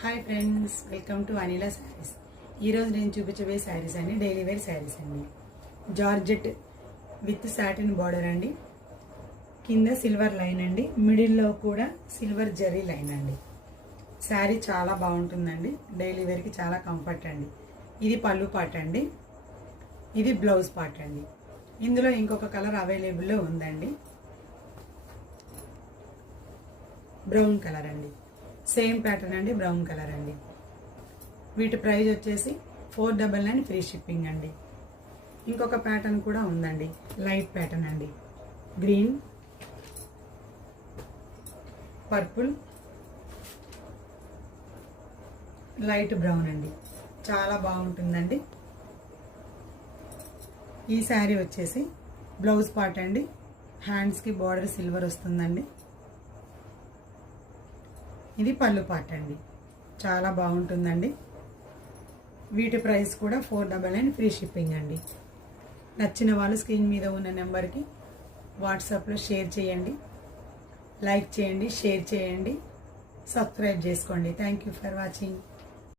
Hi friends, welcome to Anila sarees. ఈరోజు నేను చూపించబోయే శారీస్ అండి డైలీ వేర్ శారీస్ అండి. జార్జెట్ విత్ సాటిన్ బార్డర్ అండి. కింద సిల్వర్ లైన్ అండి, మిడిల్లో కూడా సిల్వర్ జరీ లైన్ అండి. శారీ చాలా బాగుంటుందండి, డైలీ వేర్కి చాలా కంఫర్ట్ అండి. ఇది పళ్ళు పార్ట్ అండి, ఇది బ్లౌజ్ పార్ట్ అండి. ఇందులో ఇంకొక కలర్ అవైలబుల్లో ఉందండి, బ్రౌన్ కలర్ అండి. సేమ్ ప్యాటర్న్ అండి, బ్రౌన్ కలర్ అండి. వీటి ప్రైస్ వచ్చేసి 499 ఫ్రీ షిప్పింగ్ అండి. ఇంకొక ప్యాటర్న్ కూడా ఉందండి, లైట్ ప్యాటర్న్ అండి. గ్రీన్, పర్పుల్, లైట్ బ్రౌన్ అండి. చాలా బాగుంటుందండి. ఈ శారీ వచ్చేసి బ్లౌజ్ పార్ట్ అండి. హ్యాండ్స్కి బార్డర్ సిల్వర్ వస్తుందండి. ఇది పళ్ళు పార్ట్ అండి, చాలా బాగుంటుందండి. వీటి ప్రైస్ కూడా 499 ఫ్రీ షిప్పింగ్ అండి. నచ్చిన వాళ్ళు స్క్రీన్ మీద ఉన్న నెంబర్కి వాట్సాప్లో షేర్ చేయండి, లైక్ చేయండి, షేర్ చేయండి, సబ్స్క్రైబ్ చేసుకోండి. Thank you for watching.